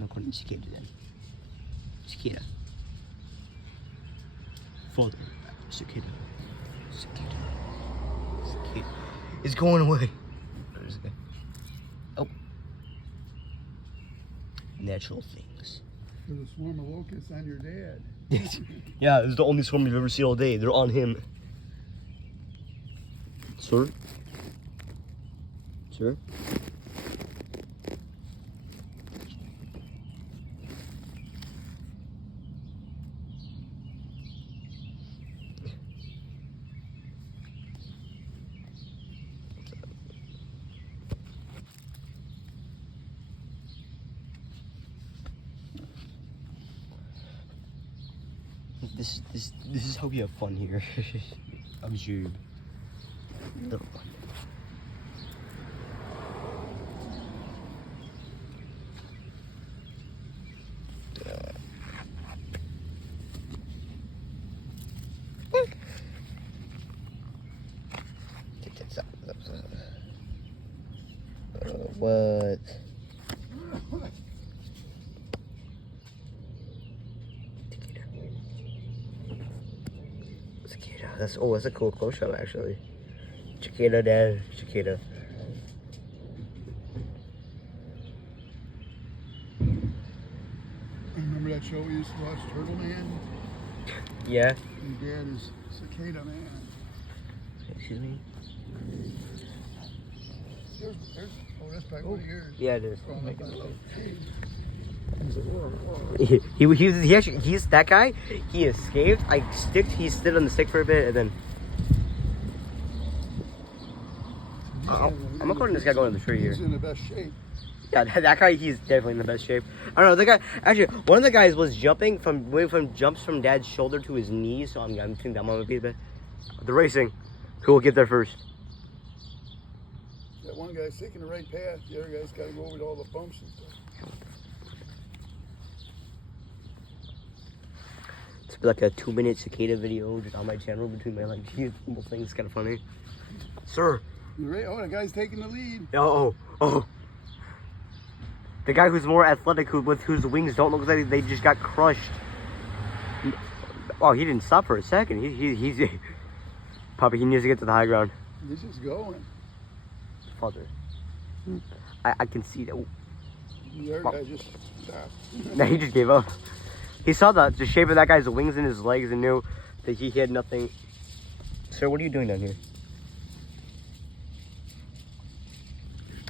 I'm calling it cicada then. Cicada. Father. Cicada. Cicada. Cicada. It's going away. Where's it going? Oh. Natural things. There's a swarm of locusts on your dad. Yeah, this is the only swarm you've ever seen all day. They're on him. Sir? Sir? This is how we have fun here. Observe. Little one. What? Cicada. That's a cool close shot actually. Cicada, Dad. Cicada. Remember that show we used to watch, Turtle Man? Yeah. Your dad is Cicada Man. Excuse me. That's probably one of yours. Yeah, it is. He's that guy. He escaped. He stood on the stick for a bit, and then I'm recording this guy going to the tree here. He's in the best shape. Yeah, that guy. He's definitely in the best shape. I don't know. The guy actually, one of the guys was jumps from Dad's shoulder to his knee. So I'm thinking that might be the racing. Who will get there first? That one guy's taking the right path. The other guy's got to go over all the bumps and stuff. It's like a 2-minute cicada video just on my channel between my little things. It's kind of funny. Sir. You're right. Oh, the guy's taking the lead. Oh. The guy who's more athletic, whose wings don't look like they just got crushed. Oh, he didn't stop for a second. He's Puppy, he needs to get to the high ground. He's just going. Father. I can see that. The other guy just stopped. No, he just gave up. He saw the shape of that guy's wings and his legs and knew that he had nothing. Sir, what are you doing down here?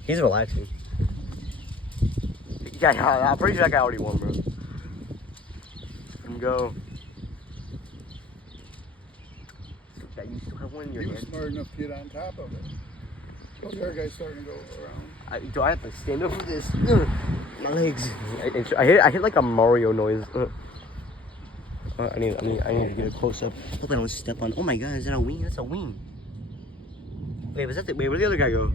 He's relaxing. Yeah, I'm pretty sure that guy already won, bro. Let him go. That you still have one in your hand. He was smart enough to get on top of it. Oh, the other guy's starting to go around. Do I have to stand over this? My legs. I hit like a Mario noise. I need to get a close up. Hope I don't step on. Oh my God, is that a wing? That's a wing. Wait, where'd the other guy go?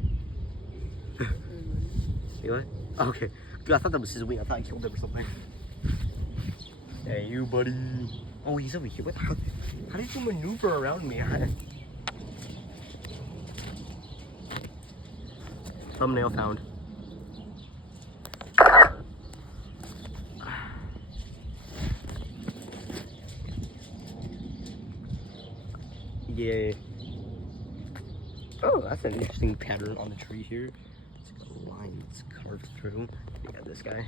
You what? Oh, okay. Dude, I thought that was his wing. I thought I killed him or something. Hey, you, buddy. Oh, he's over here. How did you maneuver around me? Thumbnail found. Yeah. Oh, that's an interesting pattern on the tree here. It's like a line that's carved through. We got this guy.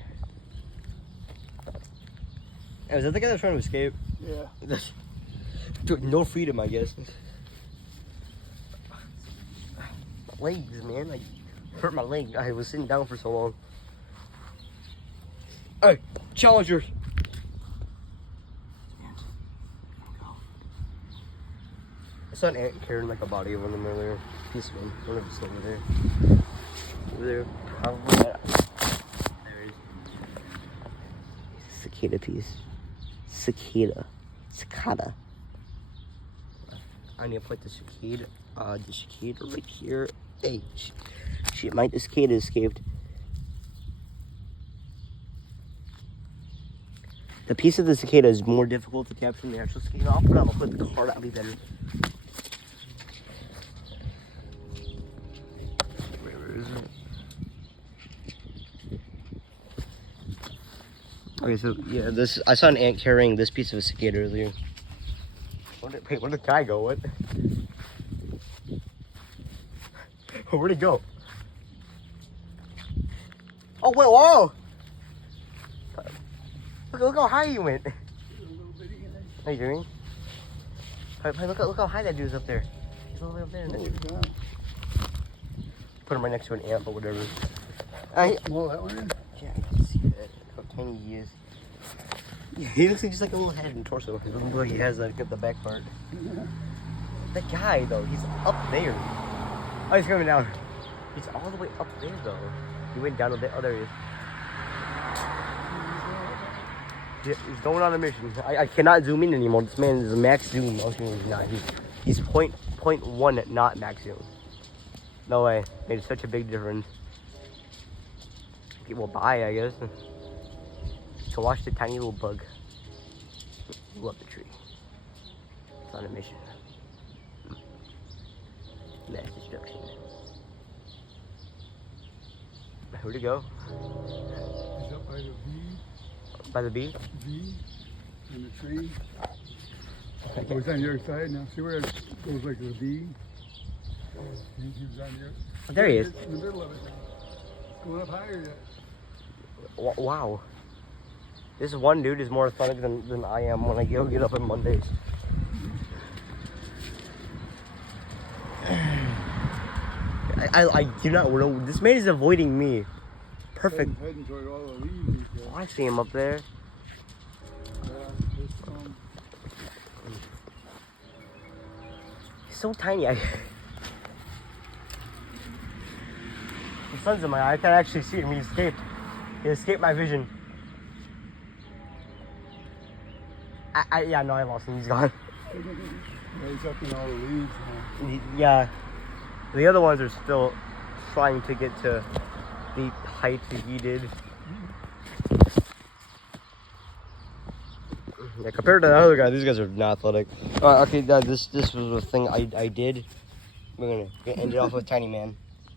Oh, is that the guy that's trying to escape? Yeah. Dude, no freedom, I guess. Legs, man. I hurt my leg. I was sitting down for so long. Hey, challengers. I saw an ant carrying like a body of one of them earlier. Piece of one. I don't know if it's still over there. Over there. Probably. There it is. Cicada piece. Cicada. I need to put the cicada right here. Hey, shit, the cicada escaped. The piece of the cicada is more difficult to capture than the actual cicada. I'll put the card out, it'll be better. Where is it? Okay, so yeah, this I saw an ant carrying this piece of a cicada earlier. Wait, where'd the guy go? What? Where'd he go? Oh wait, whoa! Look how high he went. How you doing? Hey, look how high that dude's up there. He's all the way up there. Put him right next to an ant, but whatever. Small that one is? Yeah, I can see that. How tiny he is. He looks just like a little head and torso. Look, he has like the back part. That guy though, he's up there. Oh, he's coming down. He's all the way up there though. He went down to the other. Yeah, he's going on a mission. I cannot zoom in anymore. This man is max zoom. Oh, he's not. He's 0.1 not max zoom. No way. Made such a big difference. Okay, well, bye, I guess. So watch the tiny little bug. Go up the tree. It's on a mission. Mass destruction. Where'd it go? He's up by the V. By the bee? V in the tree. Oh, it's on the other side now. See where it goes like a V? He's on your, Oh, there he is. in the middle of it now. It's going up higher yet. Wow. This one dude is more athletic than I am when I get up on Mondays. I do not know. This man is avoiding me. Perfect. Heading toward all the leaves. Oh, I see him up there. He's so tiny. The sun's in my eye. I can't actually see him. He escaped. He escaped my vision. Yeah, no, I lost him. He's gone. He's up in all the leaves now. Yeah. The other ones are still trying to get to the height that he did. Yeah, compared to the other guy, these guys are not athletic. Alright, okay, this was the thing I did. We're gonna end it off with Tiny Man.